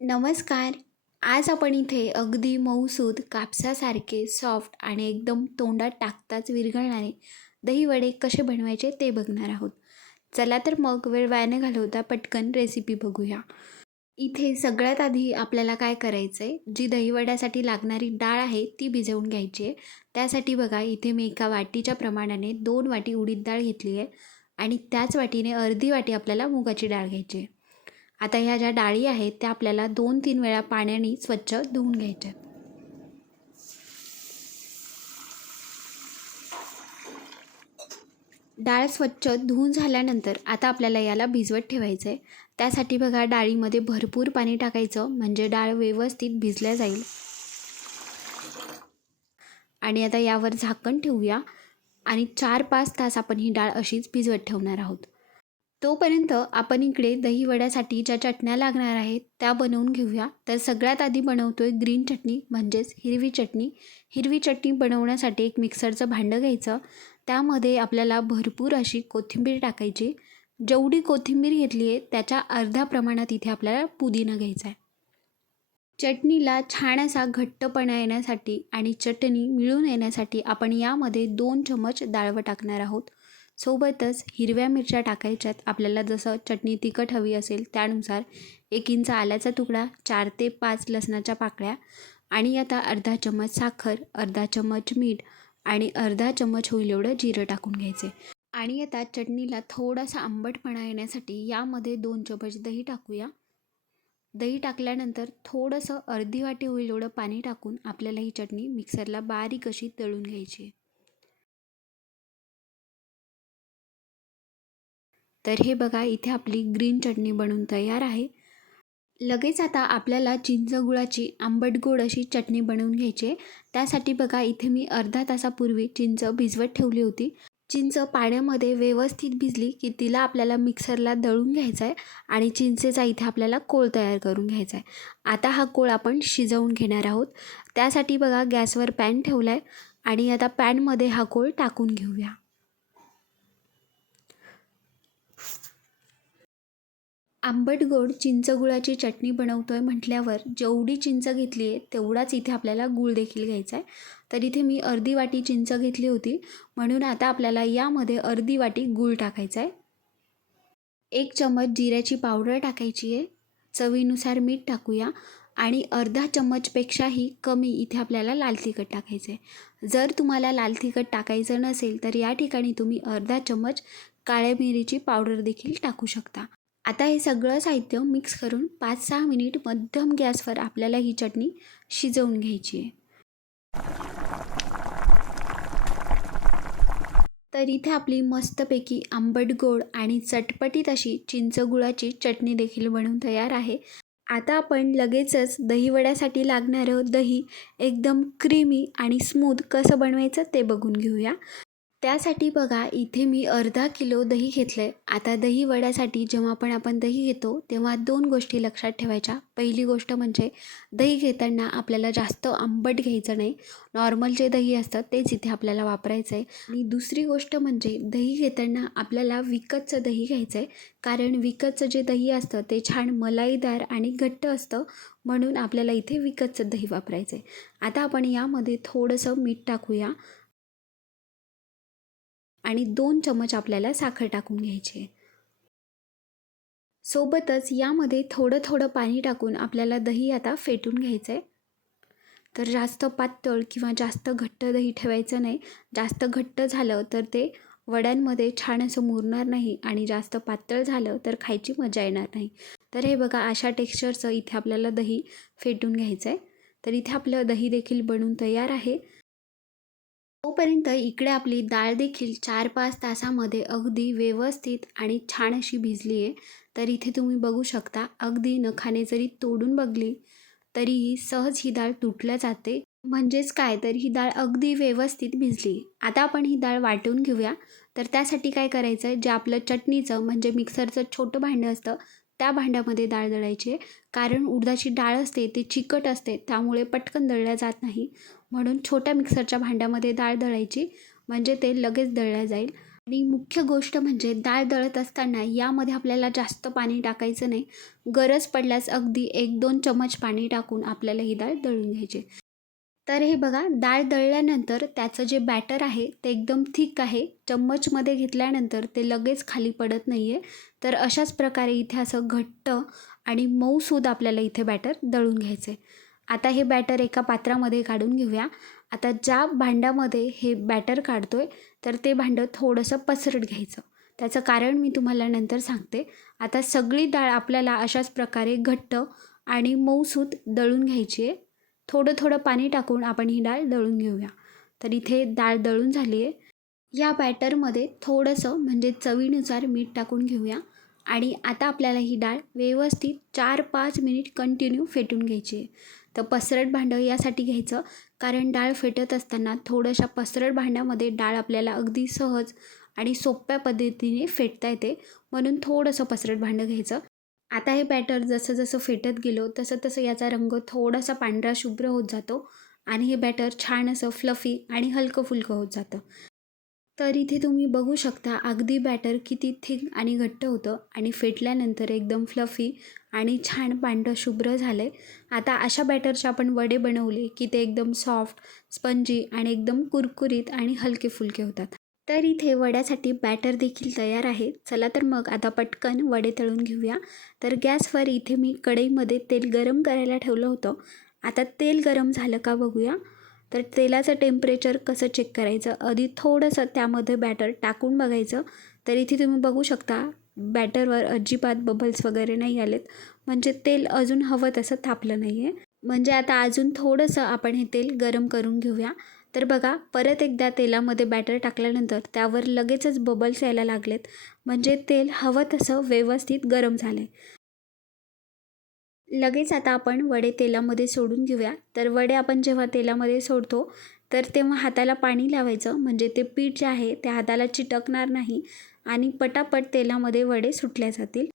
नमस्कार. आज आपण इथे अगदी मऊसूद कापसासारखे सॉफ्ट आणि एकदम तोंडात टाकताच विरघळणारे दहीवडे कसे बनवायचे ते बघणार आहोत. चला तर मग वेळ वाया न घालवता पटकन रेसिपी बघूया. इथे सगळ्यात आधी आपल्याला काय करायचं आहे, जी दहीवड्यासाठी लागणारी डाळ आहे ती भिजवून घ्यायची आहे. त्यासाठी बघा इथे मी एका वाटीच्या प्रमाणाने 2 वाटी उडीद डाळ घेतली आहे आणि त्याच वाटीने अर्धी वाटी आपल्याला मुगाची डाळ घ्यायची आहे. आता ह्या ज्या डाळी आहेत त्या आपल्याला 2-3 वेळा पाण्याने स्वच्छ धुवून घ्यायच्या. डाळ स्वच्छ धुवून झाल्यानंतर आता आपल्याला याला भिजवत ठेवायचं आहे. त्यासाठी बघा डाळीमध्ये भरपूर पाणी टाकायचं म्हणजे डाळ व्यवस्थित भिजल्या जाईल. आणि आता यावर झाकण ठेवूया आणि 4-5 तास आपण ही डाळ अशीच भिजवत ठेवणार आहोत. तोपर्यंत आपण इकडे दहीवड्यासाठी ज्या चटण्या लागणार आहेत त्या बनवून घेऊया. तर सगळ्यात आधी बनवतोय ग्रीन चटणी म्हणजेच हिरवी चटणी. हिरवी चटणी बनवण्यासाठी एक मिक्सरचं भांडं घ्यायचं. त्यामध्ये आपल्याला भरपूर अशी कोथिंबीर टाकायची. जेवढी कोथिंबीर घेतली आहे त्याच्या अर्ध्या प्रमाणात इथे आपल्याला पुदिना घ्यायचा आहे. चटणीला छान असा घट्टपणा येण्यासाठी आणि चटणी मिळून येण्यासाठी आपण यामध्ये 2 चमच डाळवं टाकणार आहोत. सोबतच हिरव्या मिरच्या टाकायच्यात. आपल्याला जसं चटणी तिखट हवी असेल त्यानुसार. 1 इंच आल्याचा तुकडा, 4 ते 5 लसणाच्या पाकळ्या आणि आता अर्धा चमच साखर, अर्धा चमच मीठ आणि अर्धा चमच होईल एवढं जिरं टाकून घ्यायचे. आणि आता चटणीला थोडासा आंबटपणा येण्यासाठी यामध्ये 2 चमच दही टाकूया. दही टाकल्यानंतर थोडंसं अर्धी वाटी होईल एवढं पाणी टाकून आपल्याला ही चटणी मिक्सरला बारीक अशी दळून घ्यायची आहे. तर हे बघा इथे आपली ग्रीन चटणी बनवून तयार आहे. लगेच आता आपल्याला चिंच गुळाची आंबट गोड अशी चटणी बनवून घ्यायची आहे. त्यासाठी बघा इथे मी अर्धा तासापूर्वी चिंच भिजवत ठेवली होती. चिंच पाण्यामध्ये व्यवस्थित भिजली की तिला आपल्याला मिक्सरला दळून घ्यायचं आहे आणि चिंचेचा इथे आपल्याला कोळ तयार करून घ्यायचा आहे. आता हा कोळ आपण शिजवून घेणार आहोत. त्यासाठी बघा गॅसवर पॅन ठेवला आहे आणि आता पॅनमध्ये हा कोळ टाकून घेऊया. आंबट गोड चिंचगुळाची चटणी बनवतो आहे म्हटल्यावर जेवढी चिंच घेतली आहे तेवढाच इथे आपल्याला गूळ देखील घ्यायचा आहे. तर इथे मी अर्धी वाटी चिंच घेतली होती म्हणून आता आपल्याला यामध्ये अर्धी वाटी गूळ टाकायचा आहे. 1 चमच जिऱ्याची पावडर टाकायची आहे. चवीनुसार मीठ टाकूया आणि अर्धा चम्मचपेक्षाही कमी इथे आपल्याला लाल तिखट टाकायचं आहे. जर तुम्हाला लाल तिखट टाकायचं नसेल तर या ठिकाणी तुम्ही अर्धा चम्मच काळ्या मिरीची पावडर देखील टाकू शकता. आता हे सगळं साहित्य मिक्स करून 5-6 मिनिट मध्यम गॅसवर आपल्याला ही चटणी शिजवून घ्यायची आहे. तर इथे आपली मस्तपैकी आंबट गोड आणि चटपटीत अशी चिंचगुळाची चटणी देखील बनवून तयार आहे. आता आपण लगेचच दहीवड्यासाठी लागणारं दही एकदम क्रीमी आणि स्मूथ कसं बनवायचं ते बघून घेऊया. त्यासाठी बघा इथे मी अर्धा किलो दही घेतलं आहे. आता दही वड्यासाठी जेव्हा आपण दही घेतो तेव्हा 2 गोष्टी लक्षात ठेवायच्या. पहिली गोष्ट म्हणजे दही घेताना आपल्याला जास्त आंबट घ्यायचं नाही. नॉर्मल जे दही असतं तेच इथे आपल्याला वापरायचं आहे. आणि दुसरी गोष्ट म्हणजे दही घेताना आपल्याला विकतचं दही घ्यायचं आहे. कारण विकतचं जे दही असतं ते छान मलाईदार आणि घट्ट असतं म्हणून आपल्याला इथे विकतचं दही वापरायचं आहे. आता आपण यामध्ये थोडंसं मीठ टाकूया आणि 2 चमच आपल्याला साखर टाकून घ्यायची आहे. सोबतच यामध्ये थोडं थोडं पाणी टाकून आपल्याला दही आता फेटून घ्यायचं आहे. तर जास्त पातळ किंवा जास्त घट्ट दही ठेवायचं नाही. जास्त घट्ट झालं तर ते वड्यांमध्ये छान असं मुरणार नाही आणि जास्त पातळ झालं तर खायची मजा येणार नाही. तर हे बघा अशा टेक्स्चरचं इथे आपल्याला दही फेटून घ्यायचं आहे. तर इथे आपलं दही देखील बनून तयार आहे. तोपर्यंत इकडे आपली डाळ देखील 4-5 तासामध्ये अगदी व्यवस्थित आणि छान अशी भिजली आहे. तर इथे तुम्ही बघू शकता अगदी नखाने जरी तोडून बघली तरीही सहज ही डाळ तुटल्या जाते. म्हणजेच काय तर ही डाळ अगदी व्यवस्थित भिजली. आता आपण ही डाळ वाटून घेऊया. तर त्यासाठी काय करायचं आहे, जे आपलं चटणीचं म्हणजे मिक्सरचं छोटं भांडं असतं त्या भांड्यामध्ये डाळ दळायची आहे. कारण उडदाची डाळ असते ते चिकट असते त्यामुळे पटकन दळल्या जात नाही. म्हणून छोट्या मिक्सरच्या भांड्यामध्ये डाळ दळायची म्हणजे ते लगेच दळल्या जाईल. आणि मुख्य गोष्ट म्हणजे डाळ दळत असताना यामध्ये आपल्याला जास्त पाणी टाकायचं नाही. गरज पडल्यास अगदी 1-2 चमच पाणी टाकून आपल्याला ही डाळ दळून घ्यायची. तर हे बघा, डाळ दळल्यानंतर त्याचं जे बॅटर आहे ते एकदम थिक आहे. चम्मचमध्ये घेतल्यानंतर ते लगेच खाली पडत नाही आहे. तर अशाच प्रकारे इथे असं घट्ट आणि मऊसूद आपल्याला इथे बॅटर दळून घ्यायचं आहे. आता हे बॅटर एका पात्रामध्ये काढून घेऊया. आता ज्या भांड्यामध्ये हे बॅटर काढतो आहे तर ते भांडं थोडंसं पसरट घ्यायचं. त्याचं कारण मी तुम्हाला नंतर सांगते. आता सगळी डाळ आपल्याला अशाच प्रकारे घट्ट आणि मऊसूद दळून घ्यायची आहे. थोडं थोडं पाणी टाकून आपण ही डाळ दळून घेऊया. तर इथे डाळ दळून झाली आहे. या बॅटरमध्ये थोडंसं म्हणजे चवीनुसार मीठ टाकून घेऊया आणि आता आपल्याला ही डाळ व्यवस्थित 4-5 मिनिट कंटिन्यू फेटून घ्यायची आहे. तर पसरट भांडं यासाठी घ्यायचं कारण डाळ फेटत असताना थोड्याशा पसरट भांड्यामध्ये डाळ आपल्याला अगदी सहज आणि सोप्या पद्धतीने फेटता येते, म्हणून थोडंसं पसरट भांडं घ्यायचं. आता हे बॅटर जसं जसं फेटत गेलो तसं तसं याचा रंग थोडासा पांढरा शुभ्र होत जातो आणि हे बॅटर छान असं फ्लफी आणि हलकं फुलकं होत जातं. तर इथे तुम्ही बघू शकता अगदी बॅटर किती थिक आणि घट्ट होतं आणि फेटल्यानंतर एकदम फ्लफी आणि छान पांढरं शुभ्र झालं आहे. आता अशा बॅटरचे आपण वडे बनवले की ते एकदम सॉफ्ट, स्पंजी आणि एकदम कुरकुरीत आणि हलके फुलके होतात. तर इथे वड्यासाठी बॅटर देखील तयार आहे. चला तर मग आता पटकन वडे तळून घेऊया. तर गॅसवर इथे मी कढईमध्ये तेल गरम करायला ठेवलं होतं. आता तेल गरम झालं का बघूया. तर तेलाचं टेम्परेचर कसं चेक करायचं, आधी थोडंसं त्यामध्ये बॅटर टाकून बघायचं. तर इथे तुम्ही बघू शकता बॅटरवर अजिबात बबल्स वगैरे नाही आलेत, म्हणजे तेल अजून हवं तसं तापलं नाही आहे. म्हणजे आता अजून थोडंसं आपण हे तेल गरम करून घेऊया. तर बघा, परत एकदा तेलामध्ये बॅटर टाकल्यानंतर त्यावर लगेचच बबल्स यायला लागलेत, म्हणजे तेल हवं तसं व्यवस्थित गरम झालं आहे. लगेच आता आपण वडे तेलामध्ये सोडून घेऊया. तर वडे आपण जेव्हा तेलामध्ये सोडतो तर तेव्हा हाताला पाणी लावायचं, म्हणजे ते पीठ जे आहे ते हाताला चिटकणार नाही आणि पटापट तेलामध्ये वडे सुटल्या जातील.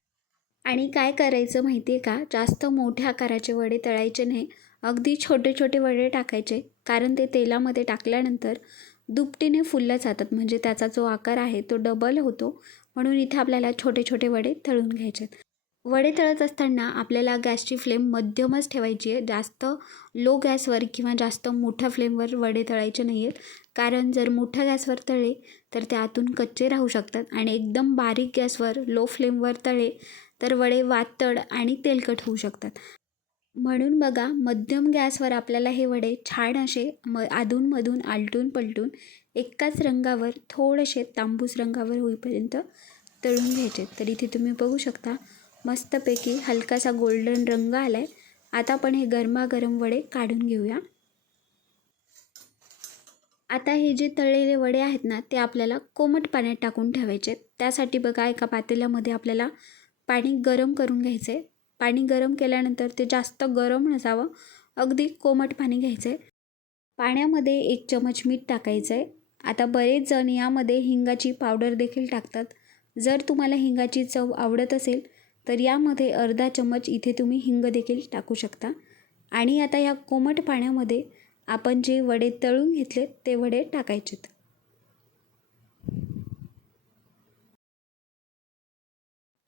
आणि काय करायचं माहिती आहे का, जास्त मोठ्या आकाराचे वडे तळायचे नाही. अगदी छोटे छोटे वडे टाकायचे, कारण ते तेलामध्ये टाकल्यानंतर दुपटीने फुलल्या जातात, म्हणजे त्याचा जो आकार आहे तो डबल होतो. म्हणून इथे आपल्याला छोटे छोटे वडे तळून घ्यायचे. वडे तळत असताना आपल्याला गॅसची फ्लेम मध्यमच ठेवायची आहे. जास्त लो गॅसवर किंवा जास्त मोठ्या फ्लेमवर वडे तळायचे नाही आहेत, कारण जर मोठ्या गॅसवर तळले तर ते आतून कच्चे राहू शकतात आणि एकदम बारीक गॅसवर लो फ्लेमवर तळले तर वडे वातड आणि तेलकट होऊ शकतात. म्हणून बघा, मध्यम गॅसवर आपल्याला हे वडे छान असे अधूनमधून आलटून पलटून एकाच रंगावर थोडेसे तांबूस रंगावर होईपर्यंत तळून घ्यायचे. तर इथे तुम्ही बघू शकता मस्तपैकी हलकासा गोल्डन रंग आला आहे. आता आपण हे गरमागरम वडे काढून घेऊया. आता हे जे तळलेले वडे आहेत ना, ते आपल्याला कोमट पाण्यात टाकून ठेवायचे आहेत. त्यासाठी बघा, एका पातेल्यामध्ये आपल्याला पाणी गरम करून घ्यायचं आहे. पाणी गरम केल्यानंतर ते जास्त गरम नसावं, अगदी कोमट पाणी घ्यायचं आहे. पाण्यामध्ये 1 चमच मीठ टाकायचं आहे. आता बरेच जण यामध्ये हिंगाची पावडर देखील टाकतात. जर तुम्हाला हिंगाची चव आवडत असेल तर यामध्ये अर्धा चमच इथे तुम्ही हिंग देखील टाकू शकता. आणि आता या कोमट पाण्यामध्ये आपण जे वडे तळून घेतले ते वडे टाकायचेत.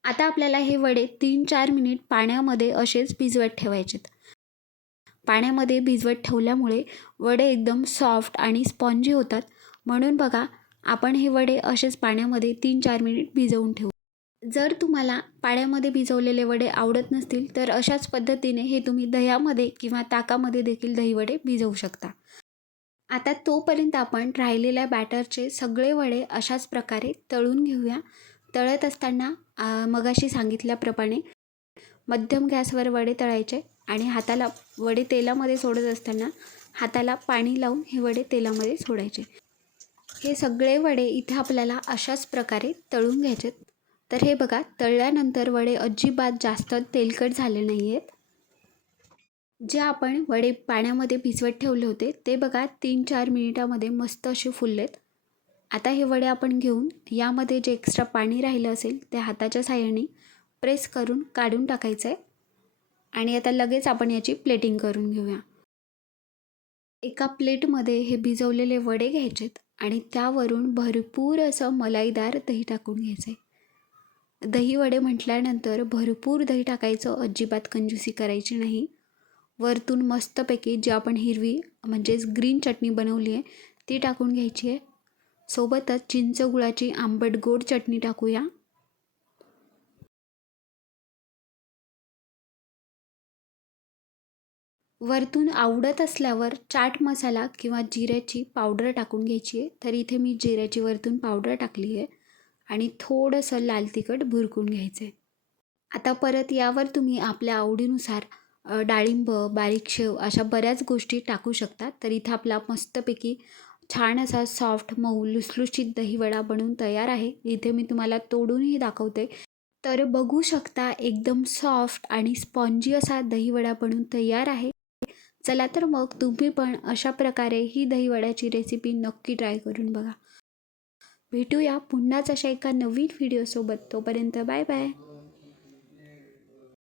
आता आपल्याला हे वडे 3-4 मिनिट पाण्यामध्ये असेच भिजवत ठेवायचेत. पाण्यामध्ये भिजवत ठेवल्यामुळे वडे एकदम सॉफ्ट आणि स्पॉन्जी होतात. म्हणून बघा, आपण हे वडे असेच पाण्यामध्ये 3-4 मिनिट भिजवून ठेवू. जर तुम्हाला पाण्यामध्ये भिजवलेले वडे आवडत नसतील तर अशाच पद्धतीने हे तुम्ही दह्यामध्ये किंवा ताकामध्ये देखील दहीवडे भिजवू शकता. आता तोपर्यंत आपण राहिलेल्या बॅटरचे सगळे वडे अशाच प्रकारे तळून घेऊया. तळत असताना मगाशी सांगितल्याप्रमाणे मध्यम गॅसवर वडे तळायचे आणि हाताला वडे तेलामध्ये सोडत असताना हाताला पाणी लावून हे वडे तेलामध्ये सोडायचे. हे सगळे वडे इथे आपल्याला अशाच प्रकारे तळून घ्यायचे. तर हे बघा, तळल्यानंतर वडे अजिबात जास्त तेलकट झाले नाही आहेत. जे आपण वडे पाण्यामध्ये भिजवत ठेवले होते ते बघा 3-4 मिनिटामध्ये मस्त असे फुललेत. आता हे वडे आपण घेऊन यामध्ये जे एक्स्ट्रा पाणी राहिलं असेल ते हाताच्या साहाय्याने प्रेस करून काढून टाकायचं आहे. आणि आता लगेच आपण याची प्लेटिंग करून घेऊया. एका प्लेटमध्ये हे भिजवलेले वडे घ्यायचेत आणि त्यावरून भरपूर असं मलाईदार दही टाकून घ्यायचं आहे. दही वडे म्हटल्यानंतर भरपूर दही टाकायचं, अजिबात कंजूसी करायची नाही. वरतून मस्तपैकी जी आपण हिरवी म्हणजेच ग्रीन चटणी बनवली आहे ती टाकून घ्यायची आहे. सोबतच चिंच गुळाची आंबट गोड चटणी टाकूया. वरतून आवडत असल्यावर चाट मसाला किंवा जिऱ्याची पावडर टाकून घ्यायची आहे. तर इथे मी जिऱ्याची वरतून पावडर टाकली आहे आणि थोडंसं लाल तिखट भुरकून घ्यायचं आहे. आता परत यावर तुम्ही आपल्या आवडीनुसार डाळिंब, बारीक शेव अशा बऱ्याच गोष्टी टाकू शकता. तर इथं आपला मस्तपैकी छान असा सॉफ्ट मऊ लुसलुशीत दहीवडा बनवून तयार आहे. इथे मी तुम्हाला तोडूनही दाखवते. तर बघू शकता एकदम सॉफ्ट आणि स्पॉन्जी असा दहीवडा बनवून तयार आहे. चला तर मग तुम्ही पण अशा प्रकारे ही दहीवड्याची रेसिपी नक्की ट्राय करून बघा. भेटूया पुन्हाच अशा एका नवीन व्हिडिओसोबत. तोपर्यंत बाय बाय.